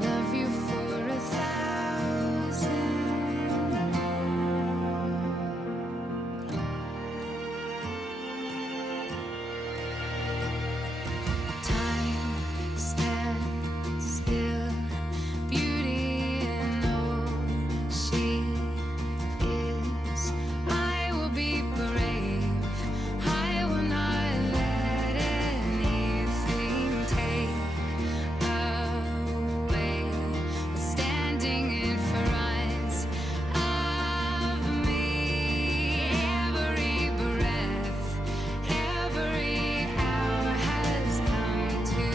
love you for 1,000 time stands still, beauty in all she is. I will be brave. I will not let anything take away what's standing in front of me. Every breath, every hour has come to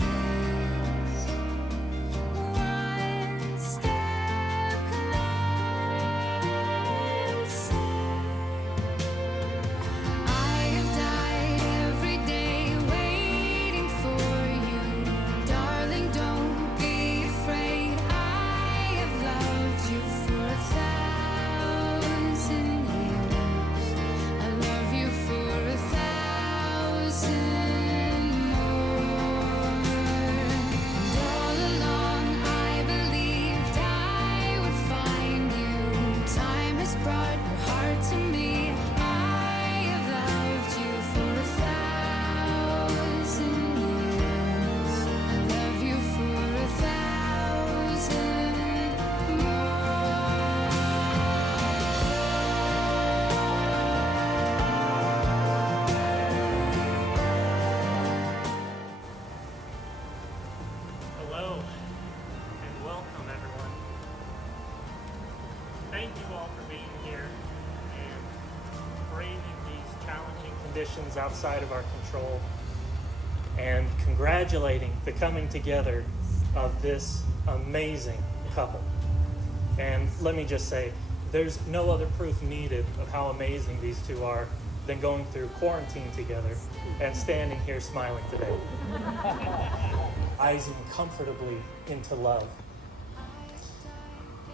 this. One step closer. I have died every day waiting for you. Darling, don't be afraid. I have loved you for 1,000 years. I love you for 1,000 more. And all along I believed I would find you. Time has brought your heart to me. I have loved you for 1,000 years. I love you for 1,000 Hello and welcome, everyone. Thank you all for being here and braving these challenging conditions outside of our control, and congratulating the coming together of this amazing couple. And let me just say, there's no other proof needed of how amazing these two are than going through quarantine together and standing here smiling today. Rising comfortably into love.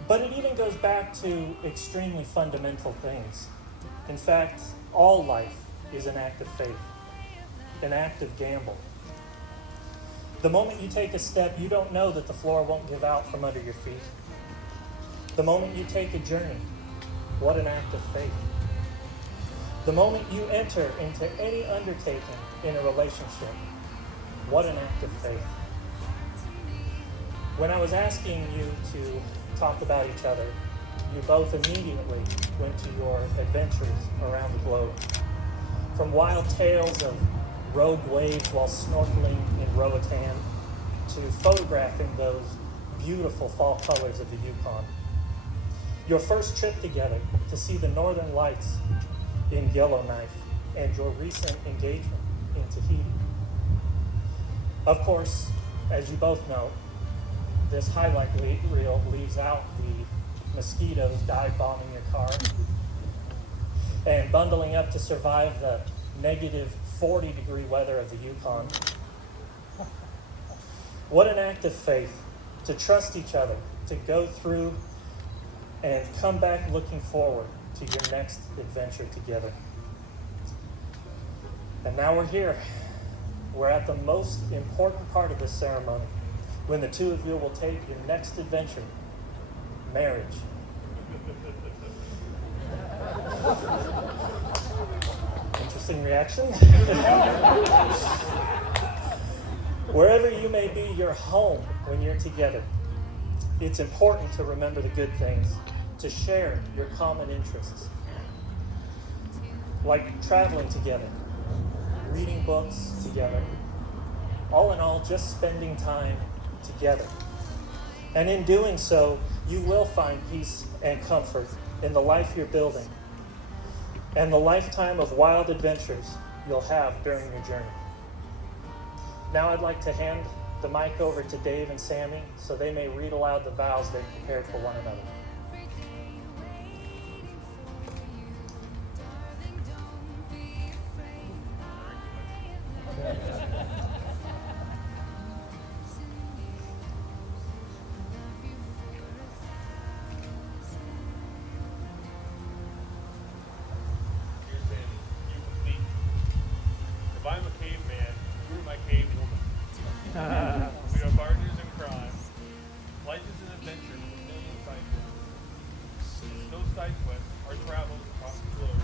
But it even goes back to extremely fundamental things. In fact, all life is an act of faith, an act of gamble. The moment you take a step, you don't know that the floor won't give out from under your feet. The moment you take a journey, what an act of faith. The moment you enter into any undertaking in a relationship, what an act of faith. When I was asking you to talk about each other, you both immediately went to your adventures around the globe. From wild tales of rogue waves while snorkeling in Roatan, to photographing those beautiful fall colors of the Yukon. Your first trip together to see the Northern Lights in Yellowknife, and your recent engagement in Tahiti. Of course, as you both know, this highlight reel leaves out the mosquitoes dive bombing your car and bundling up to survive the negative 40-degree weather of the Yukon. What an act of faith to trust each other, to go through and come back looking forward to your next adventure together. And now we're here. We're at the most important part of this ceremony, when the two of you will take your next adventure, marriage. Interesting reaction. Wherever you may be your home when you're together, it's important to remember the good things, to share your common interests, like traveling together, reading books together. All in all, just spending time together. And in doing so, you will find peace and comfort in the life you're building and the lifetime of wild adventures you'll have during your journey. Now I'd like to hand the mic over to Dave and Sammy so they may read aloud the vows they've prepared for one another. my partners in crime. Life is an adventure with a million side quests. It's those side quests are travels across the globe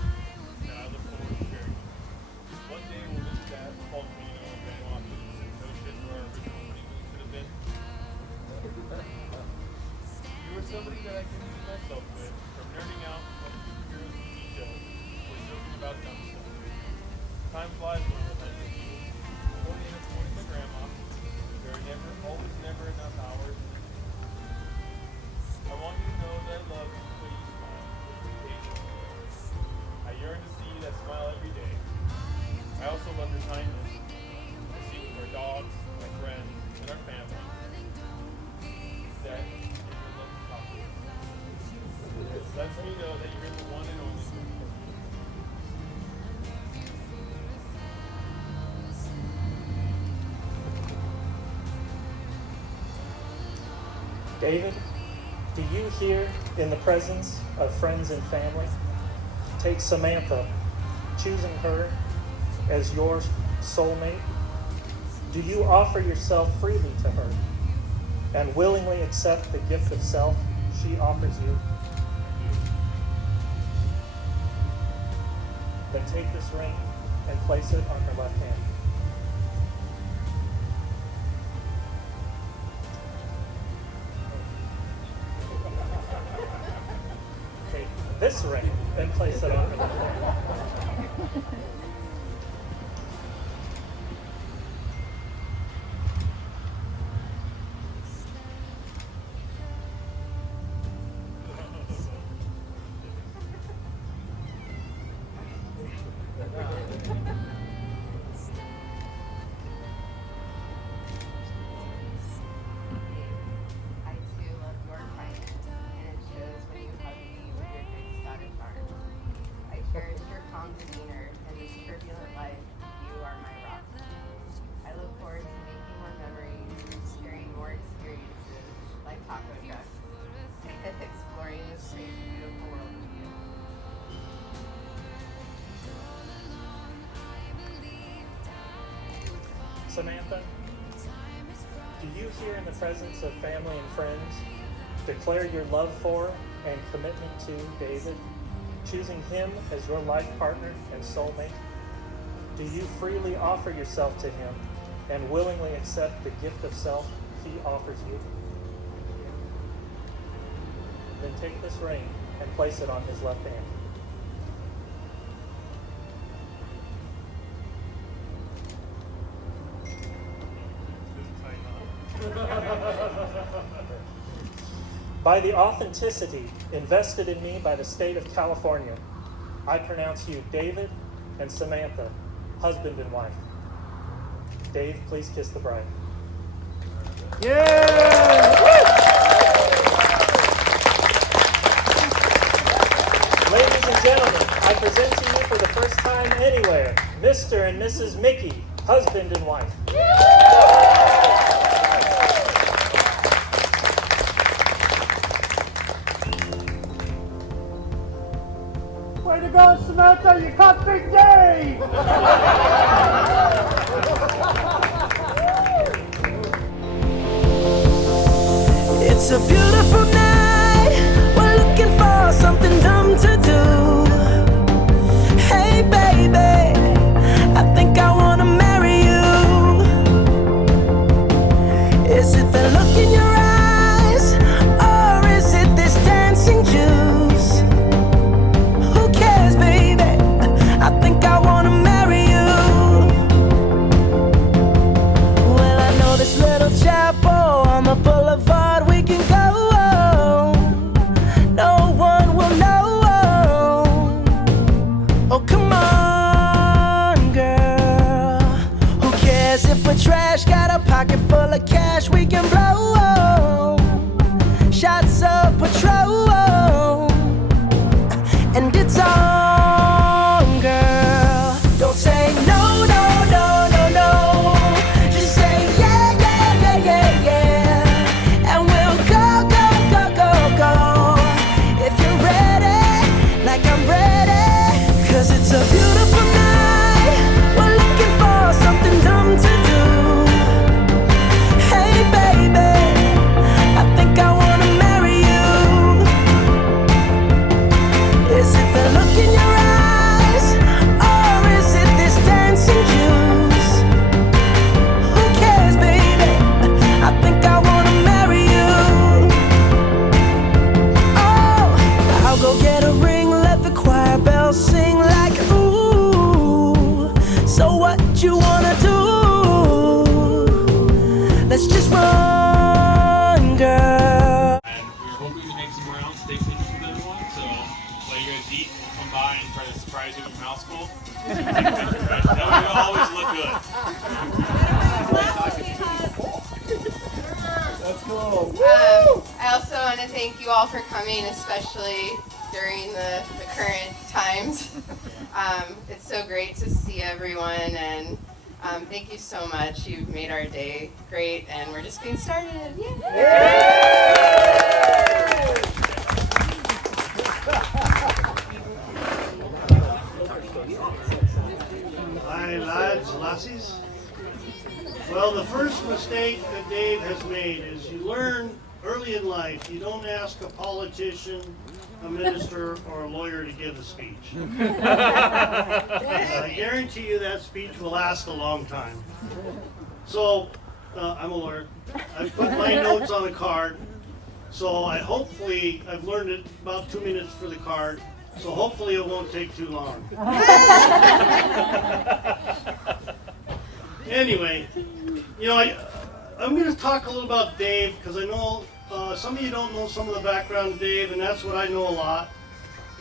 that I look forward to sharing with you. One day we'll visit that volcano in Vanuatu, Pacific Ocean, where our original honeymoon should have been. You are somebody that I can see myself with, from nerding out on the superhero TV shows or joking about dumb stuff. Time flies when we're with you. 40 and 40 my grandma. There are always never enough hours. I want you to know that I love you the way you smile with occasionally. I yearn to see that smile every day. I also love your kindness. I see with our dogs, our friends, and our family that you're loving couple. It lets me know that you're the one and only one. David, do you here, in the presence of friends and family, take Samantha, choosing her as your soulmate? Do you offer yourself freely to her and willingly accept the gift of self she offers you? Then take this ring and place it on her left hand. Take this ring and place it on her left hand. I too love your kindness, and it shows when you hug me with your big Scottish arms. I cherish your calm demeanor in this turbulent life. You are my rock. I look forward to making more memories, sharing more experiences like taco trucks, and exploring this great, beautiful world with you. Samantha, do you here in the presence of family and friends declare your love for and commitment to David, choosing him as your life partner and soulmate? Do you freely offer yourself to him and willingly accept the gift of self he offers you? Then take this ring and place it on his left hand. By the authenticity invested in me by the state of California, I pronounce you David and Samantha, husband and wife. Dave, please kiss the bride. Ladies and gentlemen, I present to you for the first time anywhere, Mr. and Mrs. Mickey, husband and wife. Way to go, Samantha! You caught Big Dave! It's a beautiful night. We're looking for something dumb to do. Hey, baby, I think I wanna marry you. Is it the look in your eyes, or is it this dancing juice? Who cares, baby? I think I wanna marry you. Well, I know this little chapel on the boulevard we can go. girl. And we're hoping to make some round steak dinners with everyone. So while you guys eat, we'll come by and try to surprise you with your mouths full. Take a picture, right? That way you'll always look good. That's cool. I also want to thank you all for coming, especially during the current times. It's so great to see everyone, and thank you so much. You've made our day great, and we're just getting started. Hi, lads, lassies. Well, the first mistake that Dave has made is you learn early in life, you don't ask a politician, a minister, or a lawyer to give a speech. I guarantee you that speech will last a long time. So, I'm a lawyer. I've put my notes on a card. So I've learned it about 2 minutes for the card. So hopefully it won't take too long. Anyway, you know, I'm going to talk a little about Dave because I know some of you don't know some of the background of Dave, and that's what I know a lot.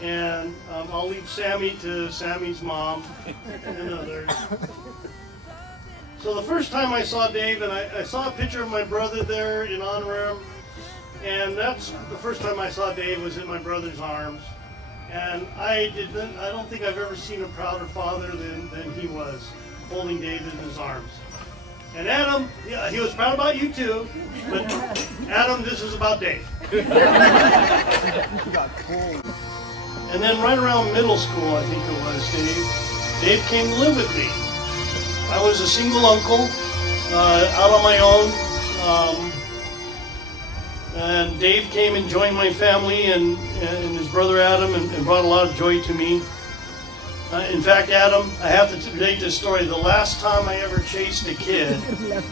And I'll leave Sammy to Sammy's mom and others. So the first time I saw Dave, and I saw a picture of my brother there in honor of him, and that's the first time I saw Dave was in my brother's arms. And I don't think I've ever seen a prouder father than he was, holding David in his arms. And Adam, yeah, he was proud about you too, but Adam, this is about Dave. And then right around middle school, I think it was, Dave came to live with me. I was a single uncle, out on my own, and Dave came and joined my family and his brother Adam and brought a lot of joy to me. In fact, Adam, I have to relate this story. The last time I ever chased a kid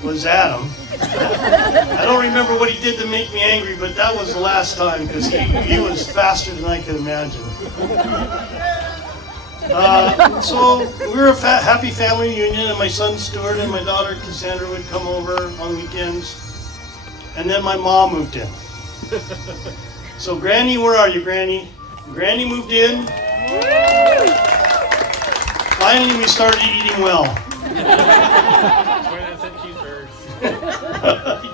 was Adam. I don't remember what he did to make me angry, but that was the last time because he was faster than I could imagine. So we were a happy family reunion, and my son Stuart and my daughter Cassandra would come over on weekends. And then my mom moved in. So Granny, where are you, Granny? Granny moved in. Finally, we started eating well.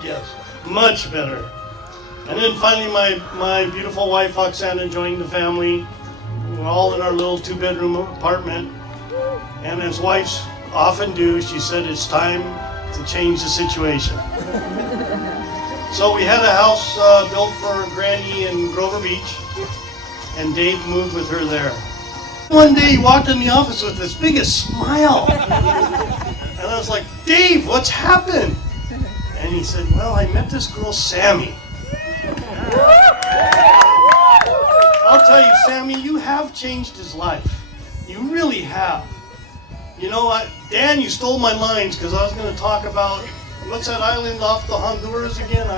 Yes, much better. And then finally, my beautiful wife, Oksana, joined the family. We're all in our little 2-bedroom apartment. And as wives often do, she said it's time to change the situation. So we had a house built for Granny in Grover Beach, and Dave moved with her there. One day he walked in the office with this biggest smile. And I was like, Dave, what's happened? And he said, well, I met this girl, Sammy. I'll tell you, Sammy, you have changed his life. You really have. You know what, Dan, you stole my lines because I was going to talk about, what's that island off the Honduras again?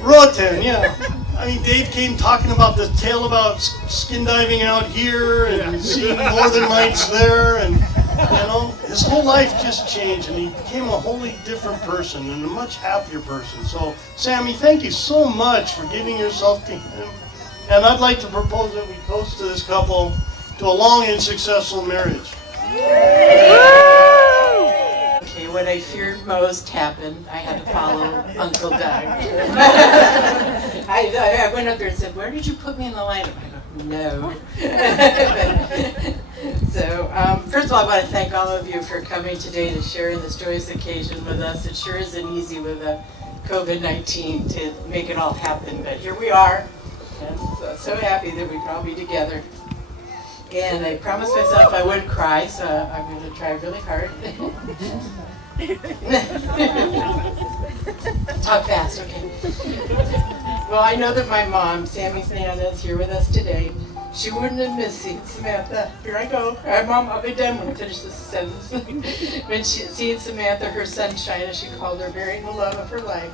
Roatan, yeah. I mean, Dave came talking about the tale about skin diving out here and seeing northern lights there, and you know, his whole life just changed, and he became a wholly different person and a much happier person. So, Sammy, thank you so much for giving yourself to him. And I'd like to propose that we toast to this couple to a long and successful marriage. Okay, what I feared most happened. I had to follow Uncle Doug. I went up there and said, where did you put me in the lineup? I go, no. So, first of all, I want to thank all of you for coming today to share in this joyous occasion with us. It sure isn't easy with COVID-19 to make it all happen, but here we are. And so happy that we can all be together. And I promised myself I wouldn't cry, so I'm going to try really hard. Talk fast, okay. Well, I know that my mom, Sammy's Nana, is here with us today. She wouldn't have missed seeing Samantha. Here I go. All right, Mom, I'll be done when I finish this sentence. When she seeing Samantha, her sunshine, as she called her, bearing the love of her life.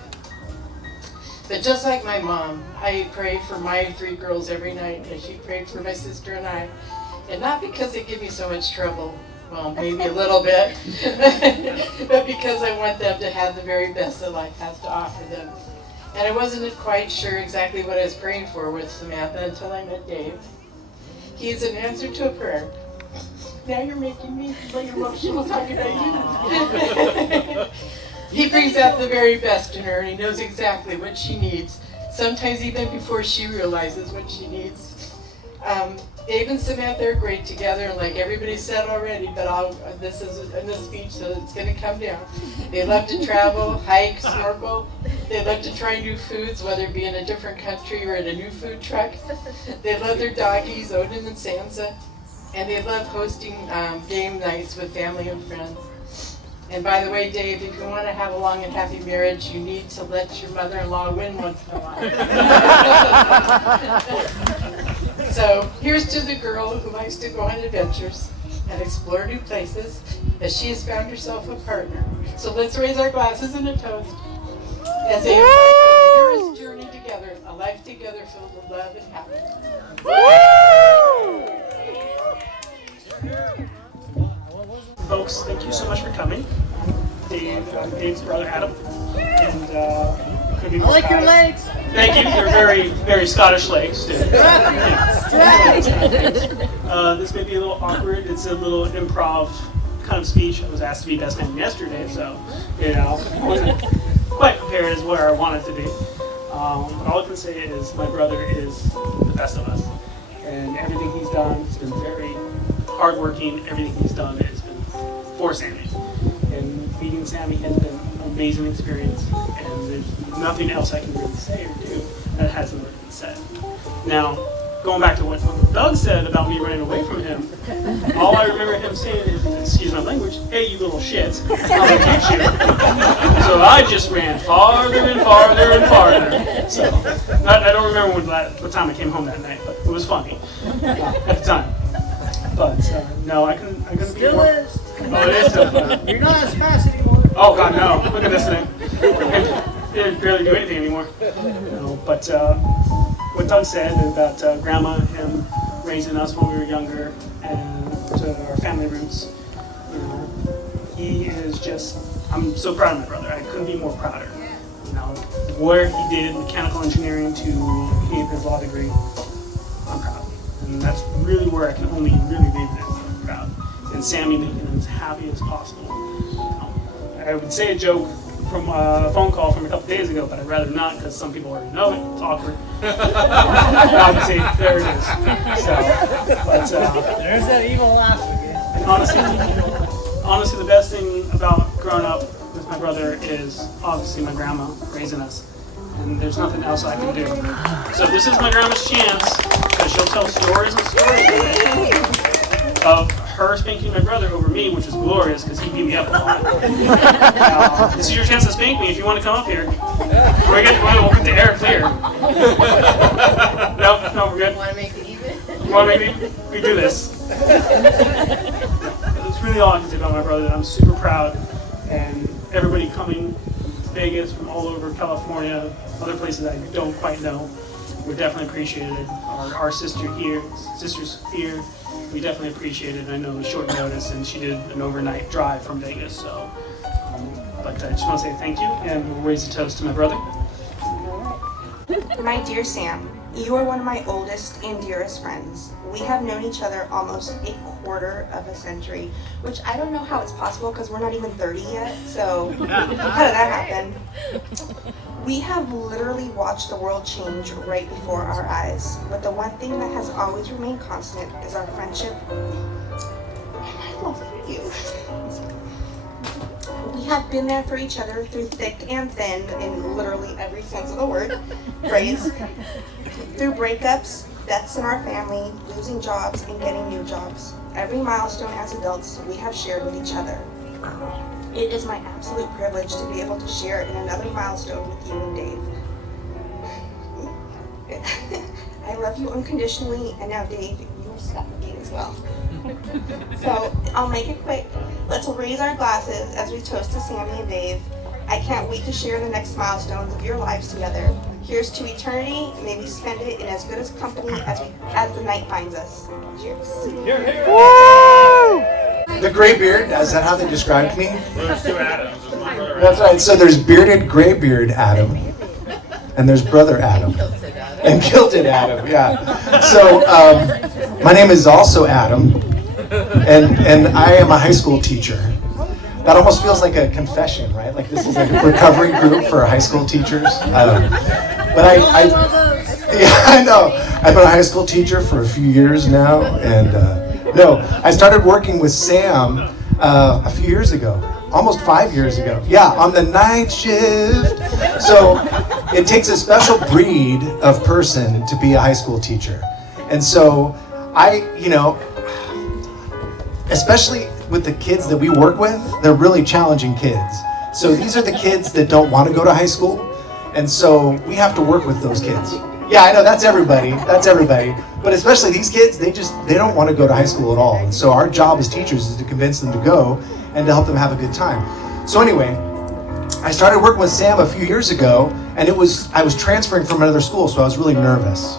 But just like my mom, I pray for my 3 girls every night, and she prayed for my sister and I. And not because they give me so much trouble, Well, maybe a little bit. But because I want them to have the very best that life has to offer them. And I wasn't quite sure exactly what I was praying for with Samantha until I met Dave. He's an answer to a prayer. Now you're making me like emotional talking about you. He brings out the very best in her, and he knows exactly what she needs. Sometimes even before she realizes what she needs. Dave and Samantha are great together, and like everybody said already, but this is in the speech, so it's going to come down. They love to travel, hike, snorkel. They love to try new foods, whether it be in a different country or in a new food truck. They love their doggies, Odin and Sansa, and they love hosting game nights with family and friends. And by the way, Dave, if you want to have a long and happy marriage, you need to let your mother-in-law win once in a while. So here's to the girl who likes to go on adventures and explore new places, as she has found herself a partner. So let's raise our glasses in a toast as they embark on their newest journey together, a life together filled with love and happiness. Folks, thank you so much for coming. Dave's brother Adam, and couldn't be more like your proud. legs. Thank you. They're very, very Scottish legs too. This may be a little awkward. It's a little improv kind of speech. I was asked to be best man yesterday, so I wasn't quite prepared as where I wanted to be. But all I can say is my brother is the best of us, and everything he's done has been very hardworking. Everything he's done has been for Sammy, and meeting Sammy has been an amazing experience, and there's nothing else I can really say or do that hasn't already been said. Now, going back to what Uncle Doug said about me running away from him, all I remember him saying is, excuse my language, "Hey, you little shit, I'm gonna get you." So I just ran farther and farther and farther. So I don't remember what time I came home that night, but it was funny at the time. But no, I couldn't be Still more. is. Oh, it is still fun. You're not as fast anymore. Oh God, no! Look at this thing. It didn't barely do anything anymore. No, but what Doug said about Grandma and him raising us when we were younger and to our family roots, he is just. I'm so proud of my brother. I couldn't be more prouder. Where he did mechanical engineering to gain his law degree, I'm proud. And that's really where I can only really leave it as I'm proud. And Sammy making him as happy as possible. I would say a joke from a phone call from a couple days ago, but I'd rather not because some people already know it. It's awkward. Obviously, there it is. So, but There's that evil laugh again. and honestly, the best thing about growing up with my brother is obviously my grandma raising us. And there's nothing else I can do. So this is my grandma's chance, because she'll tell stories and stories of her spanking my brother over me, which was glorious because he beat me up a lot. This is your chance to spank me if you want to come up here. We'll get the air clear. No, we're good. Want to make it even? You want to make we do this? That's really all I can say about my brother. I'm super proud, and everybody coming from Vegas, from all over California, other places I don't quite know, we definitely appreciate it. Our sisters here, we definitely appreciate it. I know it was short notice, and she did an overnight drive from Vegas, so. But I just want to say thank you, and we'll raise a toast to my brother. My dear Sam, you are one of my oldest and dearest friends. We have known each other almost a quarter of a century, which I don't know how it's possible because we're not even 30 yet, so how did that happen? We have literally watched the world change right before our eyes, but the one thing that has always remained constant is our friendship and my love for you. We have been there for each other through thick and thin, in literally every sense of the word, phrase. Through breakups, deaths in our family, losing jobs, and getting new jobs. Every milestone as adults we have shared with each other. It is my absolute privilege to be able to share in another milestone with you and Dave. I love you unconditionally, and now Dave, you're stuck with me as well. So I'll make it quick. Let's raise our glasses as we toast to Sammy and Dave. I can't wait to share the next milestones of your lives together. Here's to eternity. May we spend it in as good as company as the night finds us. Cheers. You're here. Woo! The gray beard, is that how they described me? Well, there's two Adams. There's my brother That's Adam. right. So there's bearded gray beard Adam, and there's brother Adam, and kilted Adam. Yeah. So my name is also Adam, and I am a high school teacher. That almost feels like a confession, right? Like this is like a recovery group for high school teachers. But yeah, I know. I've been a high school teacher for a few years now, and no, I started working with Sam a few years ago, almost 5 years ago. Yeah, on the night shift. So it takes a special breed of person to be a high school teacher, and so especially with the kids that we work with, they're really challenging kids. So these are the kids that don't want to go to high school, and so we have to work with those kids. Yeah, I know, that's everybody, but especially these kids, they don't want to go to high school at all. And so our job as teachers is to convince them to go and to help them have a good time. So anyway, I started working with Sam a few years ago, and I was transferring from another school, so I was really nervous.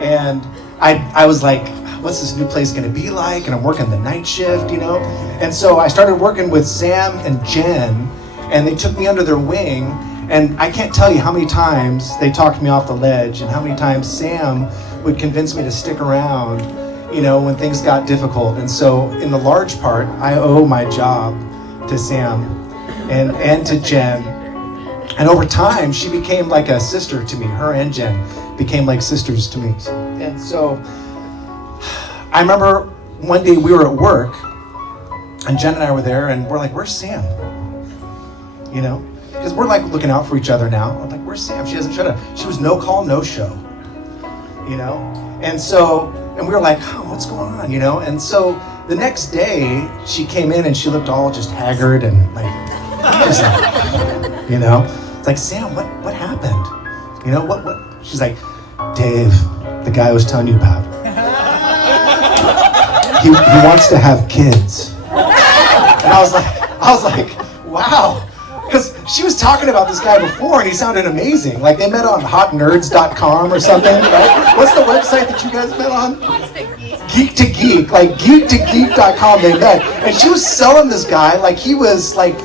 And I was like, what's this new place gonna be like? And I'm working the night shift, And so I started working with Sam and Jen, and they took me under their wing, and I can't tell you how many times they talked me off the ledge, and how many times Sam would convince me to stick around, when things got difficult. And so in the large part, I owe my job to Sam and to Jen. And over time, she became like a sister to me. Her and Jen became like sisters to me. And so I remember one day we were at work, and Jen and I were there, and we're like, where's Sam? Because we're like looking out for each other now. I'm like, where's Sam? She hasn't showed up. She was no call, no show. And we were like, oh, what's going on? And so the next day she came in and she looked all just haggard and it's like, Sam, what happened? What? She's like, Dave, the guy I was telling you about. He wants to have kids. And I was like, wow. Because she was talking about this guy before, and he sounded amazing. Like they met on hotnerds.com or something, right? What's the website that you guys met on? Geek to Geek, like geek2geek.com they met. And she was selling this guy like he was like,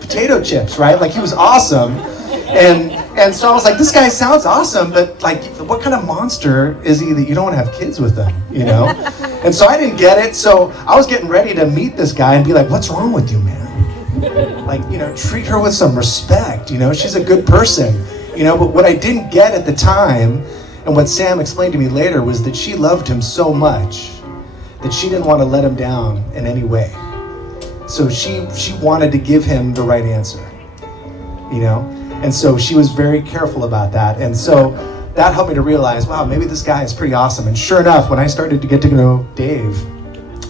potato chips, right? Like he was awesome. And so I was like, this guy sounds awesome, but like, what kind of monster is he that you don't want to have kids with him, And so I didn't get it. So I was getting ready to meet this guy and be like, what's wrong with you, man? Like, treat her with some respect, she's a good person, but what I didn't get at the time, and what Sam explained to me later, was that she loved him so much that she didn't want to let him down in any way. So she wanted to give him the right answer, and so she was very careful about that. And so that helped me to realize, wow, maybe this guy is pretty awesome. And sure enough, when I started to get to know Dave,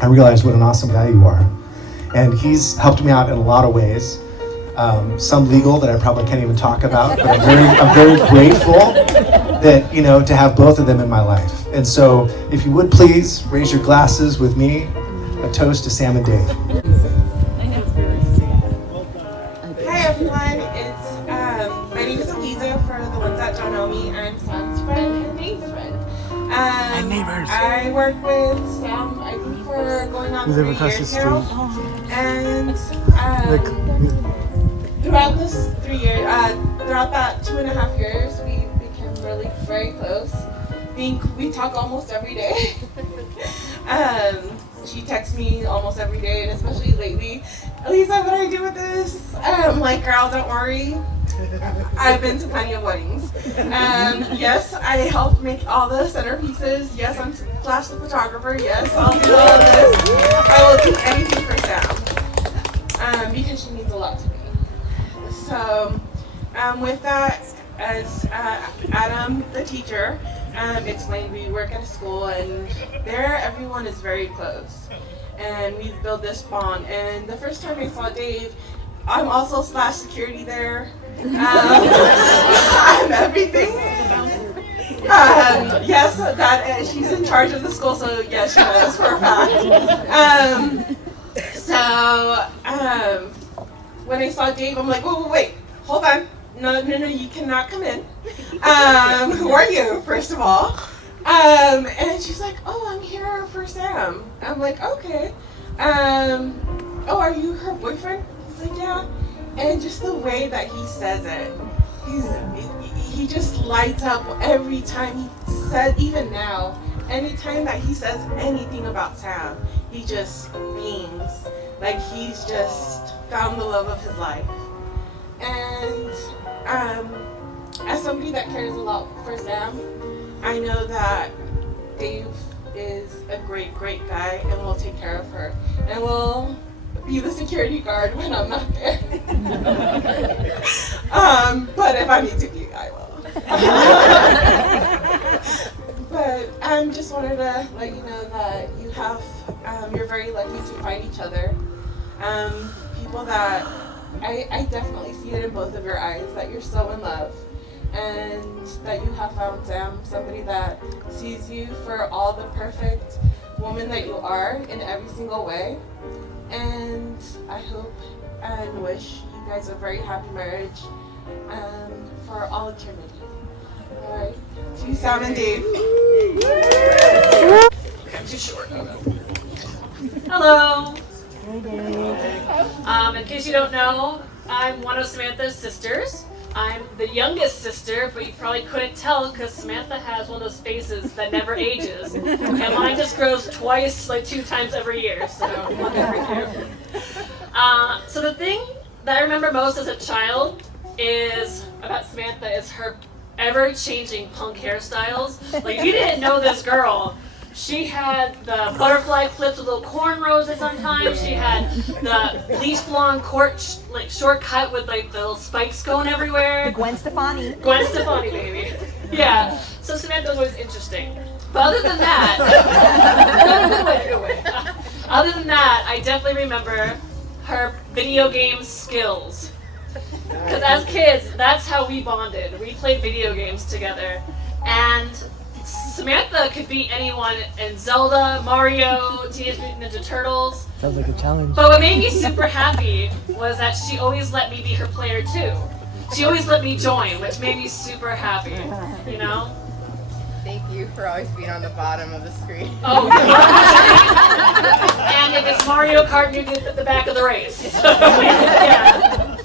I realized what an awesome guy you are. And he's helped me out in a lot of ways. Some legal that I probably can't even talk about, but I'm very grateful that, to have both of them in my life. And so if you would please raise your glasses with me, a toast to Sam and Dave. Hi everyone, my name is Eliza. For the ones that don't know me, I'm Sam's friend and Dave's friend. neighbors. I work with Sam, I think we're going on 3 years now. And throughout this 3 years, throughout that 2.5 years, we became really very close. We talk almost every day. She texts me almost every day, and especially lately, Elisa, what do I do with this? I'm like, girl, don't worry. I've been to plenty of weddings. Yes, I helped make all the centerpieces. Yes, I'm Flash the photographer. Yes, I'll do all of this. I will do anything for Sam because she means a lot to me. So with that, as Adam, the teacher, explained, we work at a school, and there everyone is very close. And we've built this bond. And the first time I saw Dave, I'm also Slash security there. I'm everything. Yes, that she's in charge of the school, so yes, she knows for a fact. When I saw Dave, I'm like, wait, hold on. No, you cannot come in. Who are you, first of all? And she's like, oh, I'm here for Sam. I'm like, okay. oh, are you her boyfriend? He's like, yeah. And just the way that he says it, he just lights up every time he says, even now, anytime that he says anything about Sam, he just beams. Like he's just found the love of his life. And as somebody that cares a lot for Sam, I know that Dave is a great, great guy and will take care of her. And will be the security guard when I'm not there. But if I need to be, I will. But I just wanted to let you know that you have, you're very lucky to find each other. People that, I definitely see it in both of your eyes, that you're so in love. And that you have found Sam, somebody that sees you for all the perfect woman that you are in every single way. And I hope and wish you guys a very happy marriage for all eternity. Alright? To Sam and Dave. I'm too short. Hello. In case you don't know, I'm one of Samantha's sisters. I'm the youngest sister, but you probably couldn't tell because Samantha has one of those faces that never ages, and mine just grows twice, like 2 times every year. So, so the thing that I remember most as a child is about Samantha is her ever-changing punk hairstyles. Like if you didn't know this girl, she had the butterfly clips with little cornrows sometimes. She had the bleach blonde short cut with like the little spikes going everywhere. The Gwen Stefani. Gwen Stefani, baby. Yeah. So Samantha was always interesting. But other than that, good way. Other than that, I definitely remember her video game skills. Because as kids, that's how we bonded. We played video games together. And Samantha could beat anyone in Zelda, Mario, Teenage Mutant Ninja Turtles. Sounds like a challenge. But what made me super happy was that she always let me be her player too. She always let me join, which made me super happy, you know? Thank you for always being on the bottom of the screen. Oh, and if it's Mario Kart, you get the back of the race. So, yeah.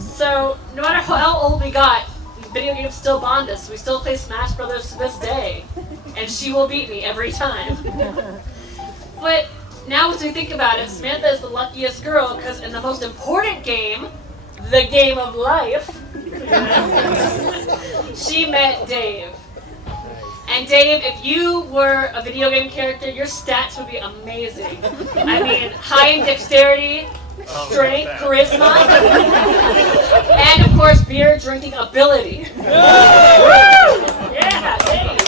So no matter how old we got, video games still bond us. We still play Smash Brothers to this day, and she will beat me every time. But now as we think about it, Samantha is the luckiest girl because in the most important game, the game of life, she met Dave. And Dave, if you were a video game character, your stats would be amazing. I mean, high in dexterity, strength, charisma, and of course, beer drinking ability. Yeah, Dave.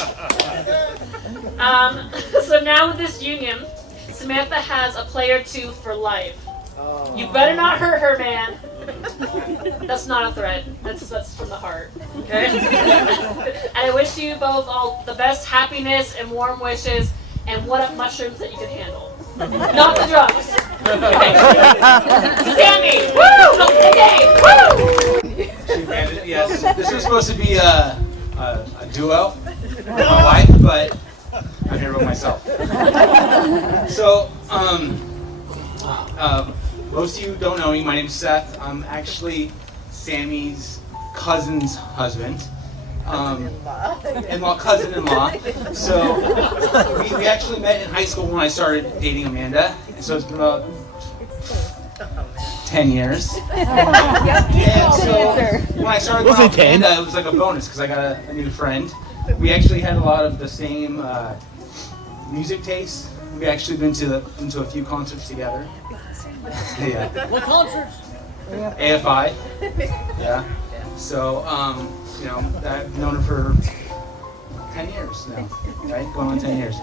So now with this union, Samantha has a player 2 for life. You better not hurt her, man. That's not a threat. That's from the heart. Okay? And I wish you both all the best happiness and warm wishes and what-up mushrooms that you can handle. Not the drugs. Okay. Sammy! Woo! Okay, woo! Yes, this was supposed to be a duo with my wife, but I'm here with myself. So, most of you don't know me. My name's Seth. I'm actually Sammy's cousin's husband. Cousin-in-law. So we actually met in high school when I started dating Amanda. And so it's been about 10 years. And so when I started going out with Amanda, it was like a bonus because I got a new friend. We actually had a lot of the same music tastes. We actually been to a few concerts together. Yeah. What concerts? AFI. Yeah. So, I've known her for 10 years now, right? Going on 10 years.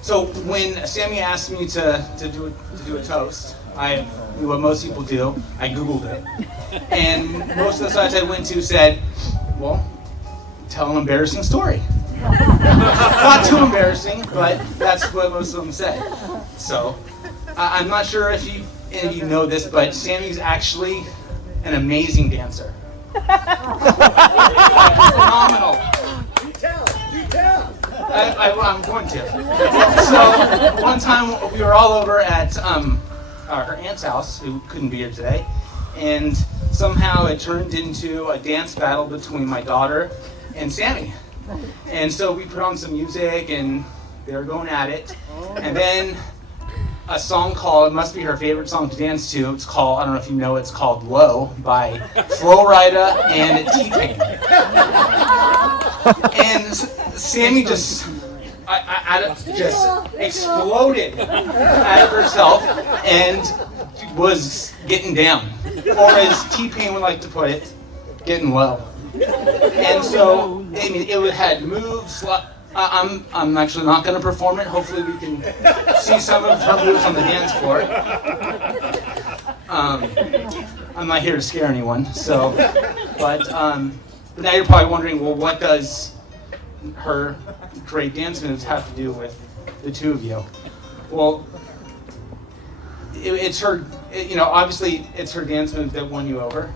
So when Sammy asked me to do a toast, I knew what most people do. I Googled it. And most of the sites I went to said, well, tell an embarrassing story. Not too embarrassing, but that's what most of them said. So, I'm not sure if any of you know this, but Sammy's actually an amazing dancer. Phenomenal. Do tell. I'm going to. So one time we were all over at her aunt's house, who couldn't be here today, and somehow it turned into a dance battle between my daughter and Sammy. And so we put on some music and they were going at it. And then a song called, it must be her favorite song to dance to, it's called, I don't know if you know, it's called Low by Flo Rida and T-Pain. And Sammy just exploded out of herself and was getting down. Or as T-Pain would like to put it, getting low. And so, I mean, it had moves. I'm actually not going to perform it. Hopefully we can see some of her moves on the dance floor. I'm not here to scare anyone, so, but now you're probably wondering, well, what does her great dance moves have to do with the two of you? Well, it's her, obviously it's her dance moves that won you over,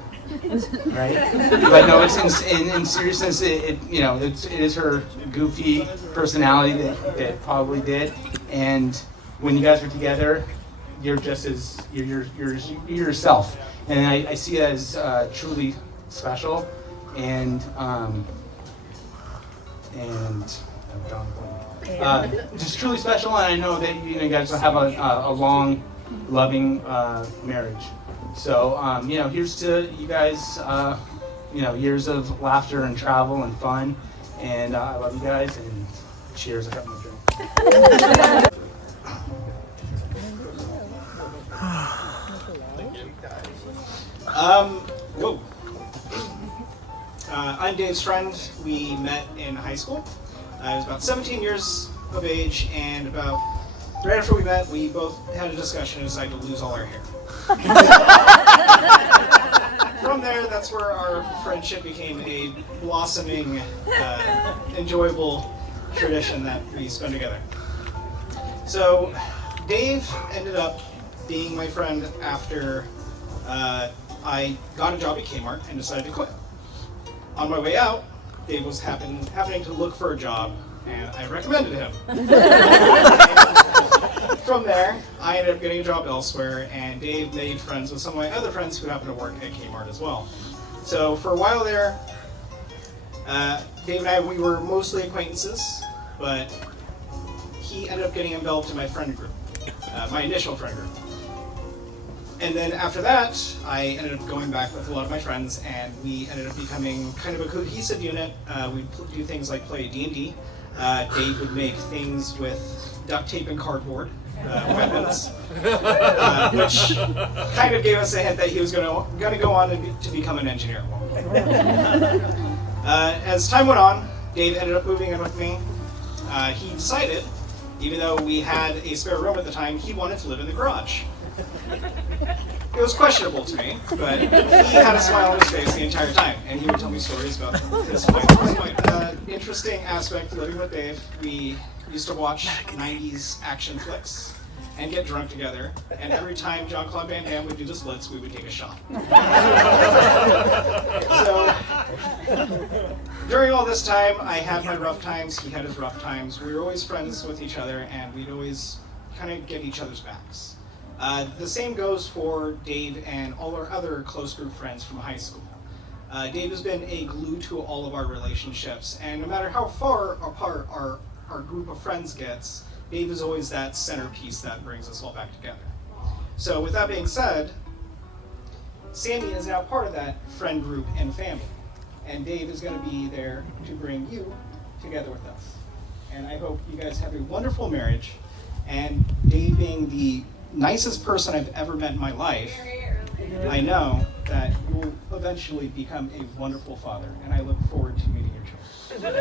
right? But no, it's in seriousness, it is her goofy personality that probably did. And when you guys are together, you're just as you're yourself, and I see it as truly special, and just truly special. And I know that you guys will have a long, loving marriage. So here's to you guys. Years of laughter and travel and fun, and I love you guys. And cheers! I got my drink. Whoa. I'm Dave's friend. We met in high school. I was about 17 years of age, and right after we met, we both had a discussion and decided to lose all our hair. From there, that's where our friendship became a blossoming, enjoyable tradition that we spend together. So, Dave ended up being my friend after I got a job at Kmart and decided to quit. On my way out, Dave was happening to look for a job, and I recommended him. From there, I ended up getting a job elsewhere, and Dave made friends with some of my other friends who happened to work at Kmart as well. So for a while there, Dave and I, we were mostly acquaintances, but he ended up getting involved in my friend group, my initial friend group. And then after that, I ended up going back with a lot of my friends, and we ended up becoming kind of a cohesive unit. We'd do things like play D&D. Dave would make things with duct tape and cardboard, weapons, which kind of gave us a hint that he was going to go on to become an engineer. As time went on, Dave ended up moving in with me. He decided, even though we had a spare room at the time, he wanted to live in the garage. It was questionable to me, but he had a smile on his face the entire time, and he would tell me stories about his fight. Interesting aspect living with Dave, we used to watch 90s action flicks and get drunk together, and every time Jean-Claude Van Damme would do the splits, we would take a shot. So, during all this time, I had my rough times, he had his rough times. We were always friends with each other, and we'd always kind of get each other's backs. The same goes for Dave and all our other close group friends from high school. Dave has been a glue to all of our relationships, and no matter how far apart our group of friends gets, Dave is always that centerpiece that brings us all back together. So with that being said, Sammy is now part of that friend group and family, and Dave is going to be there to bring you together with us. And I hope you guys have a wonderful marriage, and Dave being the nicest person I've ever met in my life, I know that you will eventually become a wonderful father, and I look forward to meeting your children.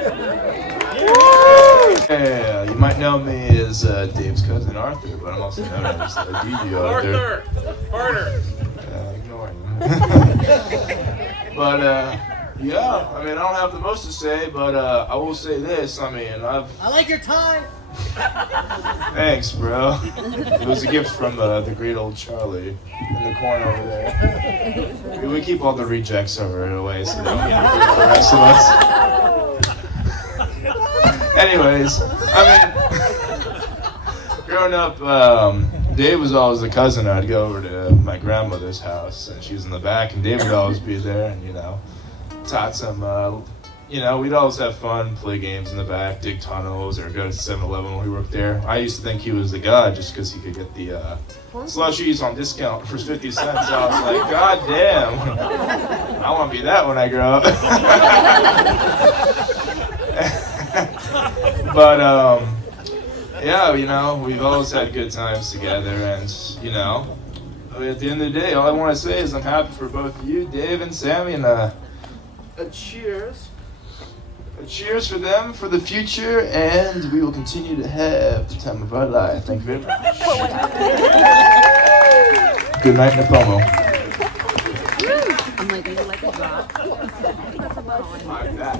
Yeah, you might know me as Dave's cousin Arthur, but I'm also known as DJ Arthur. Arthur! Ignore him. But yeah, I mean, I don't have the most to say, but I will say this. I mean, I like your tie. Thanks, bro. It was a gift from the great old Charlie in the corner over there. We keep all the rejects over away so they don't get the rest of us. Anyways, I mean, growing up, Dave was always the cousin. I'd go over to my grandmother's house, and she was in the back, and Dave would always be there, and taught some. We'd always have fun, play games in the back, dig tunnels, or go to 7-Eleven when we worked there. I used to think he was the god just because he could get the slushies on discount for 50 cents. So I was like, God damn, I want to be that when I grow up. But we've always had good times together, and at the end of the day, all I want to say is I'm happy for both of you, Dave and Sammy, and a cheers. A cheers for them for the future, and we will continue to have the time of our life. Thank you very much. Good night, Napomo. I'm like, are you like a drop? I'm back.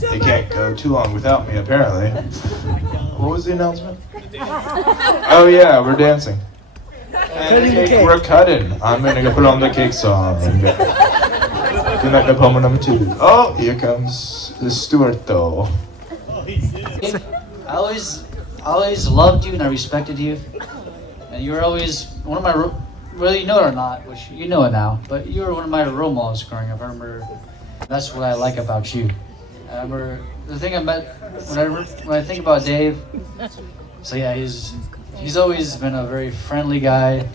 They can't go too long without me, apparently. What was the announcement? Oh yeah, we're dancing. And the cake we're cutting. I'm gonna go put on the cake song. Good night, Napomo number 2. Oh, here comes the Stuart though. I always loved you and I respected you. And you were always one of my, whether you know it or not, which you know it now, but you were one of my role models growing up. I remember, that's what I like about you. I remember the thing when I think about Dave, so yeah, he's always been a very friendly guy.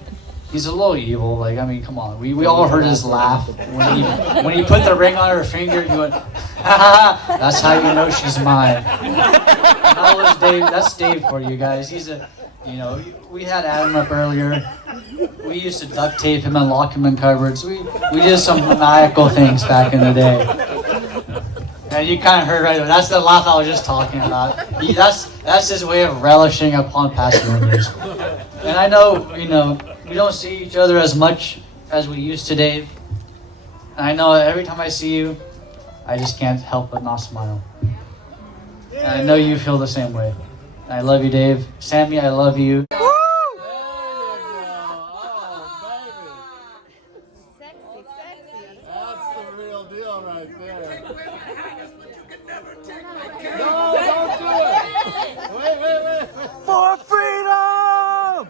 He's a little evil, come on. We all heard his laugh when he put the ring on her finger. He went, ha ha, that's how you know she's mine. That was Dave. That's Dave for you guys. We had Adam up earlier. We used to duct tape him and lock him in cupboards. We did some maniacal things back in the day. And you kind of heard right there. That's the laugh I was just talking about. That's his way of relishing upon past memories. And I know, we don't see each other as much as we used to, Dave. And I know every time I see you, I just can't help but not smile. And I know you feel the same way. And I love you, Dave. Sammy, I love you. For freedom!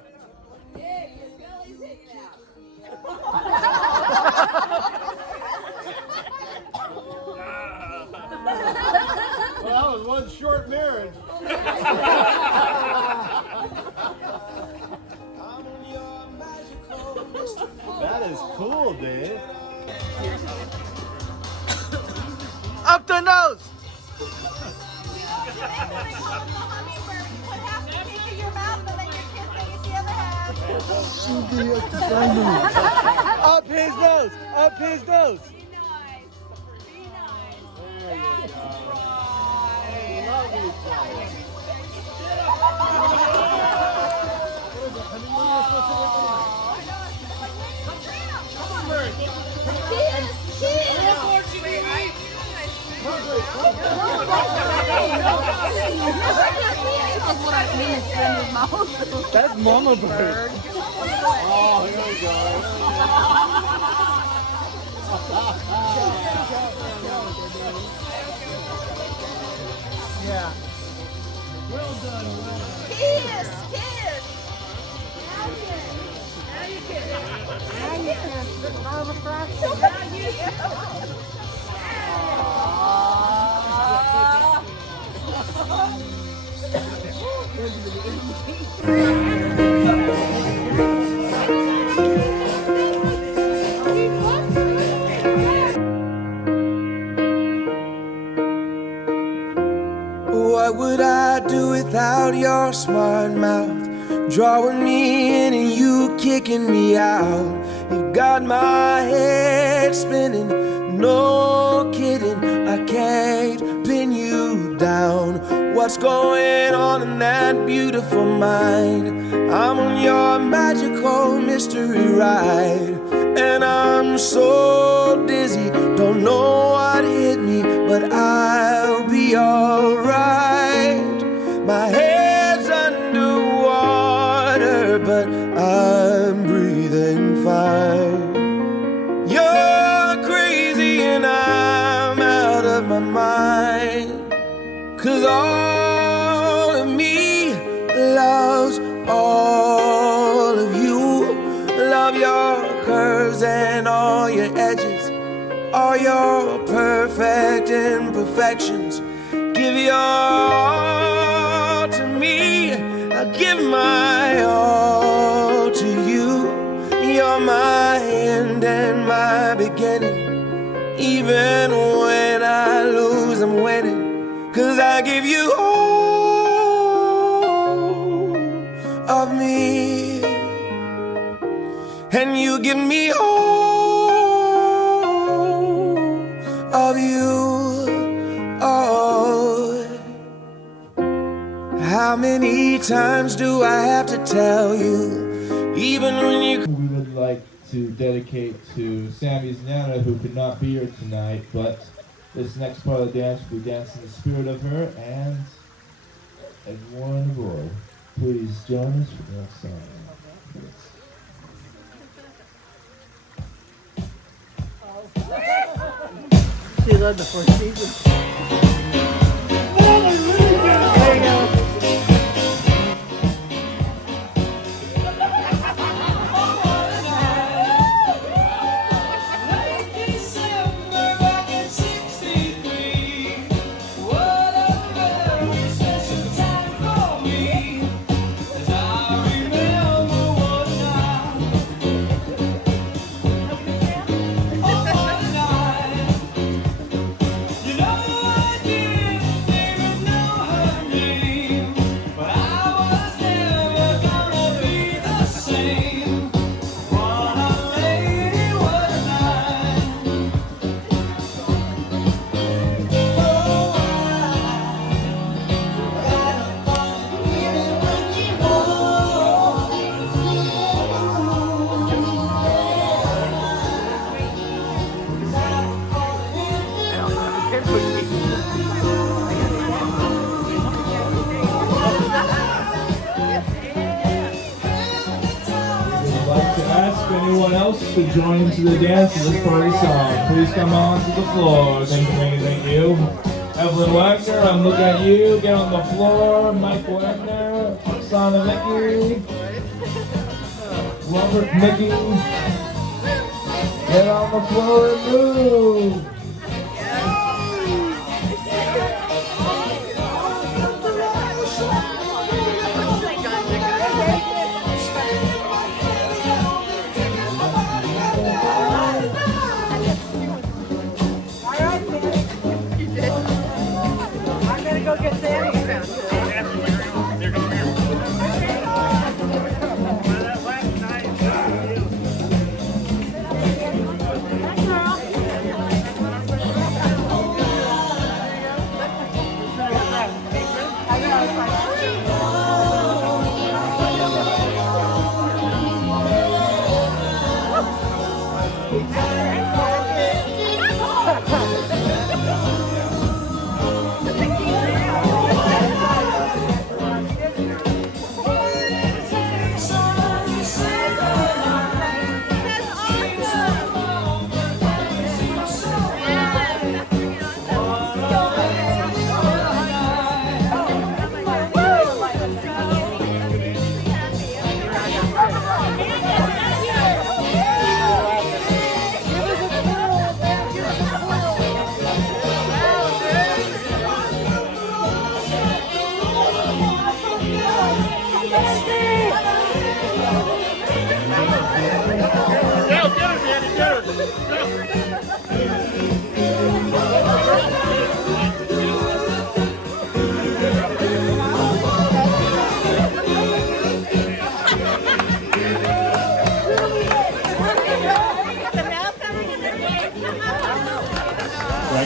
Well, that was one short marriage. That is cool, Dave. Up the nose! Up his nose! Up his nose! There you go. Love you, That's mama bird. Oh, here we go. Yeah. Well done, Will. Kiss! Kiss! Now you can. Now you can. Now you can. What would I do without your smart mouth? Drawing me in and you kicking me out. You got my head spinning, no kidding. I can't pin you down. What's going on in that beautiful mind? I'm on your magical mystery ride, and I'm so dizzy, don't know what hit me, but I'll be alright. My head's underwater, but I'm breathing fine. You're crazy and I'm out of my mind. your curves and all your edges, all your perfect imperfections. Give your all to me, I'll give my all to you. You're my end and my beginning. Even when I lose, I'm winning. 'Cause I give you all of me, and you give me all of you. Oh, how many times do I have to tell you, even when you... We would like to dedicate to Sammy's Nana, who could not be here tonight, but this next part of the dance will be dancing in the spirit of her and Warren Boy. Please join us for the next song. She led the first season. There you go. Anyone else to join into the dance of this party song, please come on to the floor. Thank you. Evelyn Wagner, I'm looking at you. Get on the floor. Mike Wagner, Oksana Mickey, Robert Mickey. Get on the floor and move.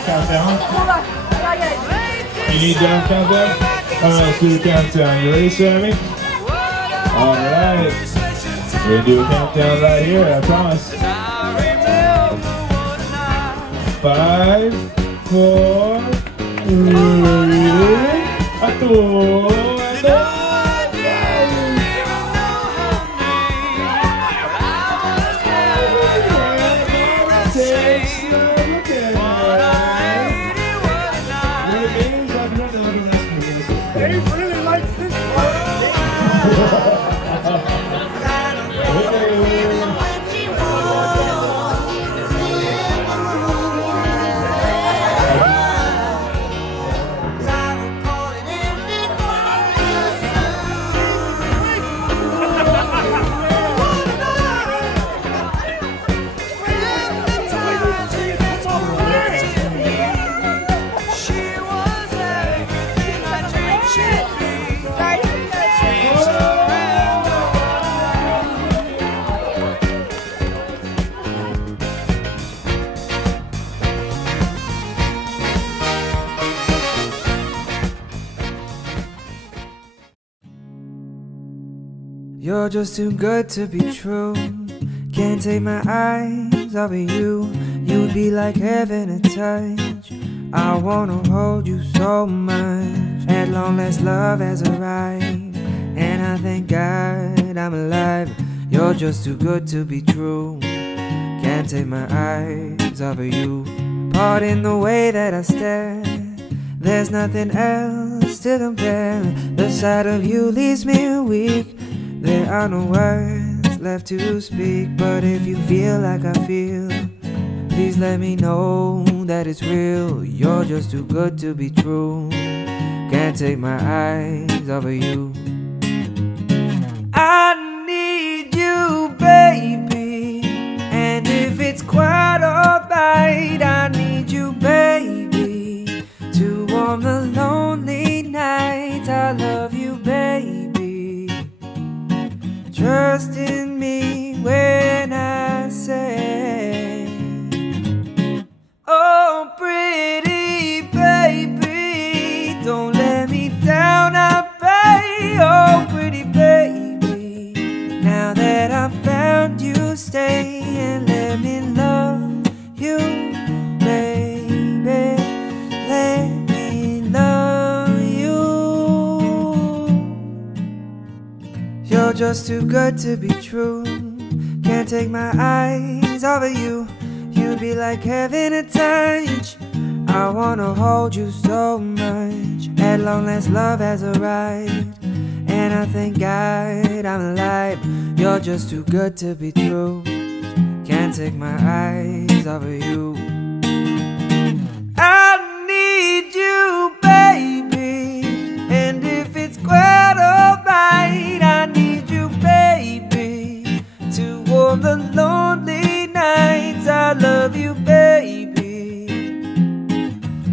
Countdown? You need down countdown? Alright, let's do the countdown. You ready, Sammy? Alright. We're gonna do a countdown right here, I promise. 5, 4, 3, 2, You're just too good to be true. Can't take my eyes off of you. You'd be like heaven to touch. I wanna hold you so much. At long last love has arrived, and I thank God I'm alive. You're just too good to be true. Can't take my eyes off of you. Pardon the way that I stare. There's nothing else to compare. The sight of you leaves me weak. There are no words left to speak. But if you feel like I feel, please let me know that it's real. You're just too good to be true. Can't take my eyes off of you. I need you, baby. And if it's quite alright, I need you, baby, to warm the lonely nights. I love you, baby. Trust in me when I say, oh, pretty baby, don't let me down, I pray. Oh, pretty baby, now that I found you, stay and let me love you, baby. Let me love you. You're just too good to be true. Can't take my eyes off of you. You'd be like heaven to touch. I wanna hold you so much. At long last love has arrived, and I thank God I'm alive. You're just too good to be true. Can't take my eyes off of you. I need you, baby. And if it's quite alright, I need you, baby, to warm the lonely nights. I love you, baby.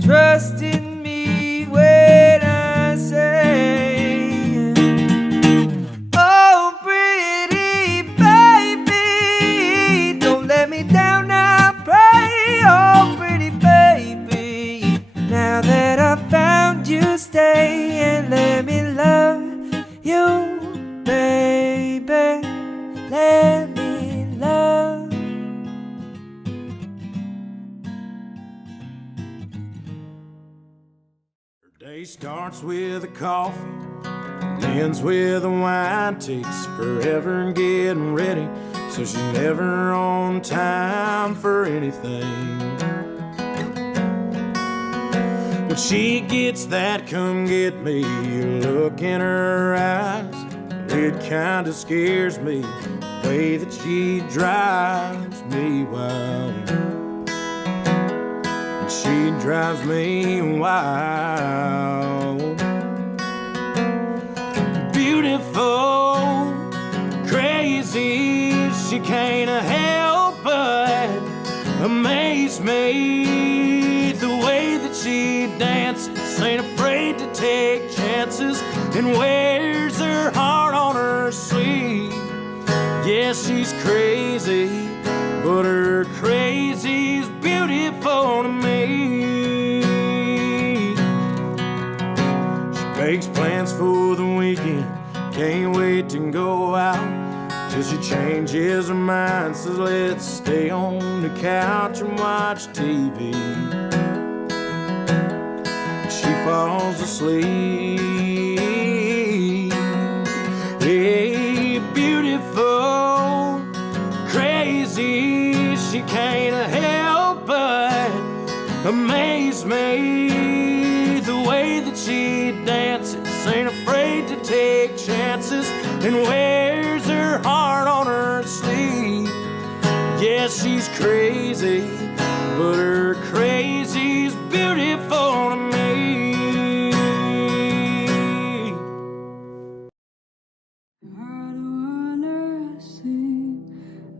Trust in me when I say, oh, pretty baby, don't let me down, I pray. Oh, pretty baby, now that I found you, stay and let me love you, baby. Let me love. Day starts with a coffee, ends with a wine. Takes forever getting ready, so she's never on time for anything. When she gets that come get me look in her eyes, it kinda scares me, the way that she drives me wild. She drives me wild. Beautiful, crazy, she can't help but amaze me. The way that she dances, ain't afraid to take chances, and wears her heart on her sleeve. Yeah, she's crazy, but her crazy's beautiful to me. She makes plans for the weekend, can't wait to go out, till she changes her mind, says let's stay on the couch and watch TV. She falls asleep. Hey, beautiful, crazy, she can't help but amaze me. The way that she dances, ain't afraid to take chances, and wears her heart on her sleeve. Yeah, she's crazy, but her crazy's beautiful to me.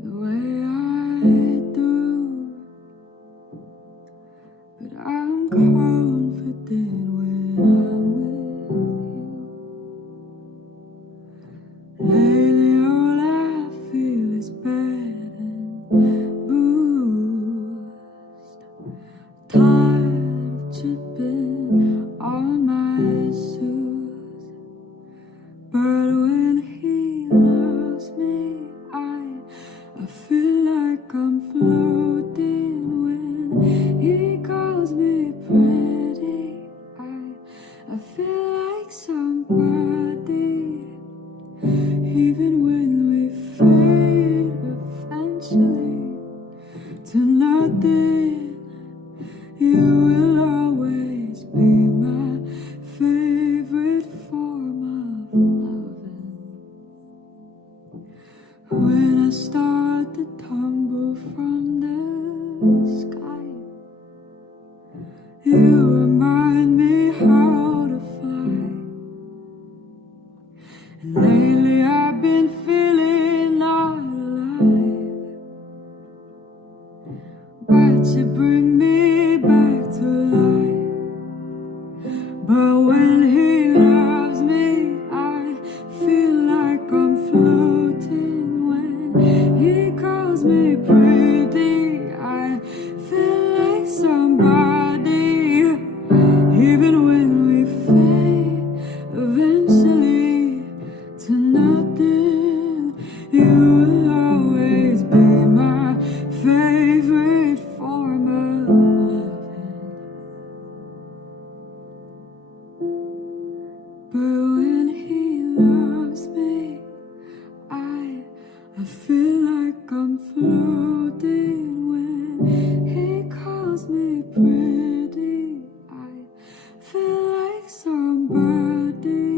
The way I do, but I'm confident when I'm with you. Lately all I feel is bad and bruised. Tired of chipping on my shoes, but when he loves like I'm floating when he calls me pretty. I feel like somebody, even when we fade eventually to nothing. You will always be my favorite form of loving. When I start to tumble from the sky, you remind me how to fly. And lately I've been feeling not alive, but you bring me back to life. But when he loves me, I feel like I'm floating. When he calls me pretty, I feel like somebody. Even when we fade eventually to nothing, you will always be my favorite form of loving. But when he loves me, I feel like I'm floating. When he calls me pretty, I feel like somebody.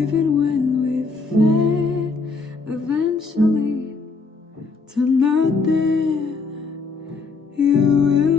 Even when we fade eventually to nothing, you will